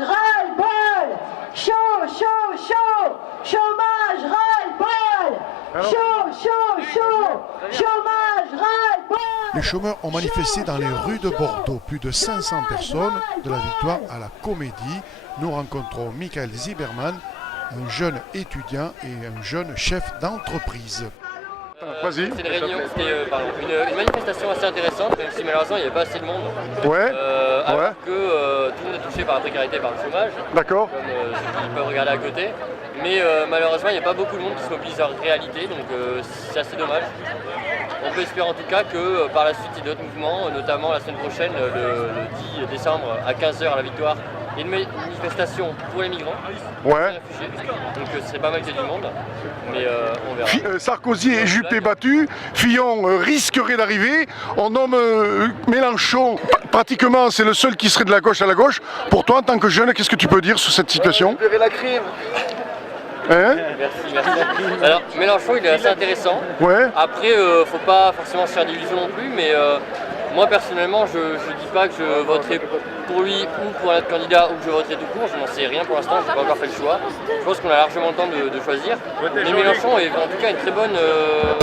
ras-le-bol. Chaud, chaud, chaud. Chômage, ras-le-bol. Chaud, chaud, chaud. Chômage, ras-le-bol. Les chômeurs ont manifesté dans les rues de Bordeaux. Plus de 500 personnes de la victoire à la Comédie. Nous rencontrons Michael Zimmermann, un jeune étudiant et un jeune chef d'entreprise. Vas-y. C'est une manifestation assez intéressante, même si malheureusement il n'y avait pas assez de monde. Ouais. Alors que tout le monde est touché par la précarité, par le chômage. D'accord. Comme ceux qui peuvent regarder à côté. Mais malheureusement il n'y a pas beaucoup de monde qui se mobilise en réalité, donc c'est assez dommage. On peut espérer en tout cas que par la suite il y a d'autres mouvements, notamment la semaine prochaine, le 10 décembre à 15h à la Victoire. Il y a une manifestation pour les migrants, Ouais. réfugiés, donc ce serait pas mal qu'il y ait du monde, mais on verra. Sarkozy et Juppé battus, Fillon risquerait d'arriver. On nomme Mélenchon, pratiquement c'est le seul qui serait de la gauche à la gauche. Pour toi en tant que jeune, qu'est-ce que tu peux dire sur cette situation? Vous verrez la crime. Hein? Merci. Alors Mélenchon il est assez intéressant. Ouais. Après faut pas forcément se faire d'illusions non plus, mais moi personnellement je dis pas que je voterai pour lui ou pour un autre candidat ou que je voterai tout court, je n'en sais rien pour l'instant, je n'ai pas encore fait le choix. Je pense qu'on a largement le temps de choisir. Mais Mélenchon est en tout cas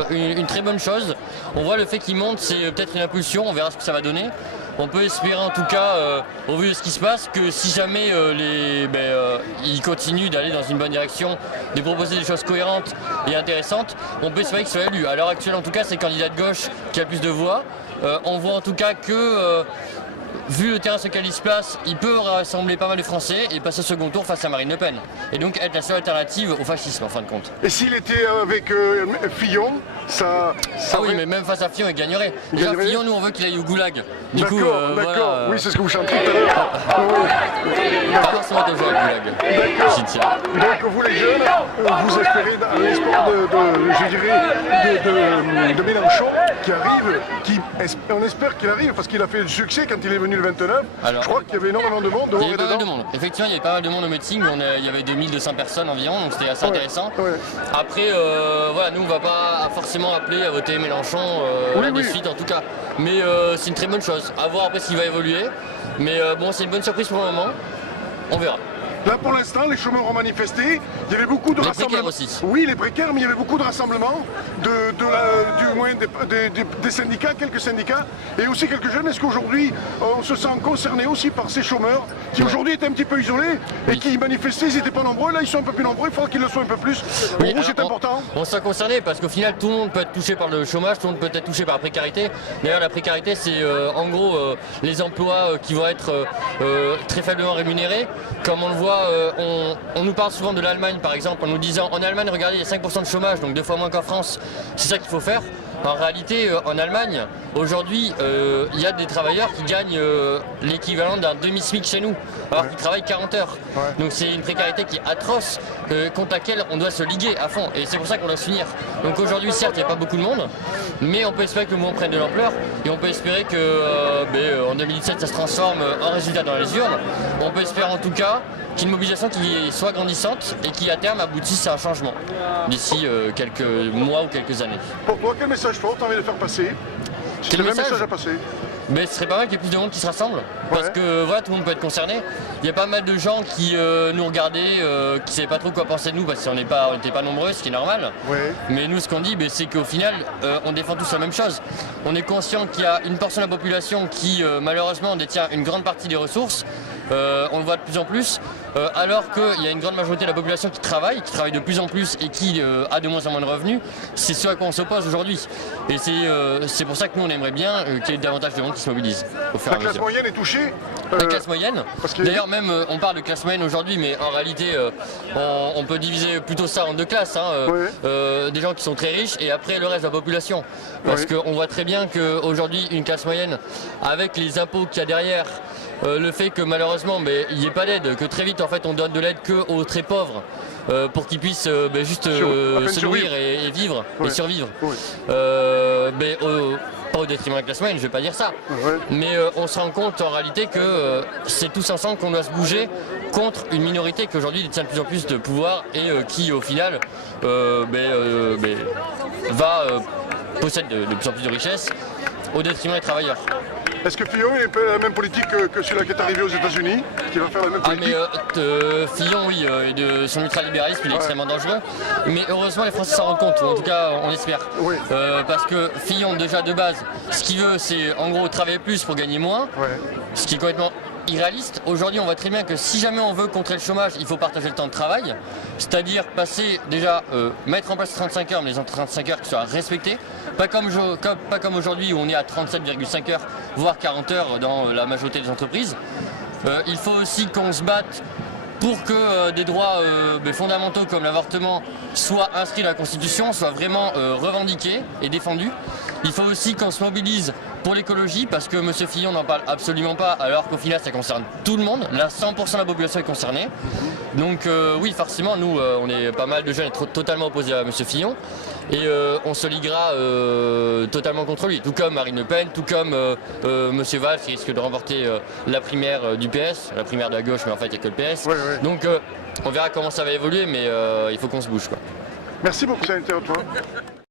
une très bonne chose. On voit le fait qu'il monte, c'est peut-être une impulsion, on verra ce que ça va donner. On peut espérer en tout cas, au vu de ce qui se passe, que si jamais il continue d'aller dans une bonne direction, de proposer des choses cohérentes et intéressantes, on peut espérer qu'il soit élu. À l'heure actuelle en tout cas c'est le candidat de gauche qui a le plus de voix. On voit en tout cas que, vu le terrain sur lequel il se place, il peut rassembler pas mal de Français et passer au second tour face à Marine Le Pen. Et donc être la seule alternative au fascisme en fin de compte. Et s'il était avec Fillon, ça Ah oui, mais même face à Fillon, il gagnerait. Il Déjà gagnerait. Fillon, nous on veut qu'il aille au goulag. Du coup, D'accord. voilà, Oui, c'est ce que vous chantez tout à l'heure. pas forcément toujours au goulag. J'y tiens. Donc vous les jeunes, vous espérez dans l'espoir de Mélenchon qui arrive, on espère qu'il arrive parce qu'il a fait le succès quand il est venu le 29. Alors, je crois qu'il y avait énormément de monde. Il y avait pas mal de monde. Effectivement, il y avait pas mal de monde au meeting. Il y avait 2200 personnes environ, donc c'était assez intéressant. Ouais. Après, voilà, nous on va pas forcément appeler à voter Mélenchon de suite en tout cas. Mais c'est une très bonne chose. À voir après s'il va évoluer. Mais bon, c'est une bonne surprise pour le moment. On verra. Là pour l'instant, les chômeurs ont manifesté. Il y avait beaucoup de rassemblements. Précaires aussi. Oui, les précaires, mais il y avait beaucoup de rassemblements, du moins des syndicats, quelques syndicats, et aussi quelques jeunes. Est-ce qu'aujourd'hui, on se sent concerné aussi par ces chômeurs qui aujourd'hui étaient un petit peu isolés et qui manifestaient, ils n'étaient pas nombreux. Là, ils sont un peu plus nombreux. Il faudra qu'ils le soient un peu plus. Pour vous, c'est important. On se sent concerné parce qu'au final, tout le monde peut être touché par le chômage, tout le monde peut être touché par la précarité. D'ailleurs, la précarité, c'est en gros les emplois qui vont être très faiblement rémunérés. Comme on le voit, on nous parle souvent de l'Allemagne par exemple, en nous disant en Allemagne, regardez, il y a 5% de chômage, donc 2 fois moins qu'en France. C'est ça qu'il faut faire. En réalité, en Allemagne, aujourd'hui, il y a des travailleurs qui gagnent l'équivalent d'un demi-SMIC chez nous, alors qu'ils travaillent 40 heures. Ouais. Donc c'est une précarité qui est atroce, contre laquelle on doit se liguer à fond. Et c'est pour ça qu'on doit se unir. Donc aujourd'hui, certes, il n'y a pas beaucoup de monde, mais on peut espérer que le mouvement prenne de l'ampleur. Et on peut espérer que en 2017, ça se transforme en résultat dans les urnes. On peut espérer en tout cas qu'il y ait une mobilisation qui soit grandissante et qui à terme aboutisse à un changement d'ici quelques mois ou quelques années. Pour toi, quel message fort tu as envie de faire passer? Quel le même message message à passer. Mais ce serait pas mal qu'il y ait plus de monde qui se rassemble, parce que voilà, tout le monde peut être concerné. Il y a pas mal de gens qui nous regardaient, qui ne savaient pas trop quoi penser de nous, parce qu'on n'était pas nombreux, ce qui est normal. Ouais. Mais nous, ce qu'on dit, c'est qu'au final, on défend tous la même chose. On est conscient qu'il y a une portion de la population qui, malheureusement, détient une grande partie des ressources. On le voit de plus en plus, alors qu'il y a une grande majorité de la population qui travaille de plus en plus et qui a de moins en moins de revenus. C'est ce à quoi on s'oppose aujourd'hui. Et c'est pour ça que nous on aimerait bien qu'il y ait davantage de monde qui se mobilise au fur et La à classe mesure. moyenne est touchée. La classe moyenne, parce que- d'ailleurs même on parle de classe moyenne aujourd'hui, mais en réalité on peut diviser plutôt ça en deux classes. Des gens qui sont très riches et après le reste de la population. Parce qu'on voit très bien qu'aujourd'hui une classe moyenne, avec les impôts qu'il y a derrière, le fait que malheureusement il n'y ait pas d'aide, que très vite en fait on donne de l'aide qu'aux très pauvres pour qu'ils puissent juste se nourrir et vivre et survivre. Pas au détriment de la classe moyenne, je ne vais pas dire ça. Mais on se rend compte en réalité que c'est tous ensemble qu'on doit se bouger contre une minorité qui aujourd'hui détient de plus en plus de pouvoir et qui au final possède de plus en plus de richesses au détriment des travailleurs. Est-ce que Fillon est un peu la même politique que celui-là qui est arrivé aux États-Unis, qui va faire la même politique? Fillon, oui, de son ultralibéralisme, il est extrêmement dangereux. Mais heureusement, les Français s'en rendent compte, ou en tout cas, on espère. Oui. Parce que Fillon, déjà de base, ce qu'il veut, c'est en gros travailler plus pour gagner moins, ce qui est complètement irréaliste. Aujourd'hui, on voit très bien que si jamais on veut contrer le chômage, il faut partager le temps de travail, c'est-à-dire passer déjà, mettre en place 35 heures, mais les 35 heures qui soient respectées, pas comme aujourd'hui où on est à 37,5 heures, voire 40 heures dans la majorité des entreprises. Il faut aussi qu'on se batte pour que des droits fondamentaux comme l'avortement soient inscrits dans la Constitution, soient vraiment revendiqués et défendus. Il faut aussi qu'on se mobilise pour l'écologie, parce que M. Fillon n'en parle absolument pas, alors qu'au final ça concerne tout le monde. Là, 100% de la population est concernée. Donc oui, forcément, nous, on est pas mal de jeunes totalement opposés à M. Fillon. Et on se liguera totalement contre lui, tout comme Marine Le Pen, tout comme M. Valls qui risque de remporter la primaire du PS, la primaire de la gauche, mais en fait il n'y a que le PS. Donc on verra comment ça va évoluer, mais il faut qu'on se bouge, quoi. Merci beaucoup, ça a été à toi.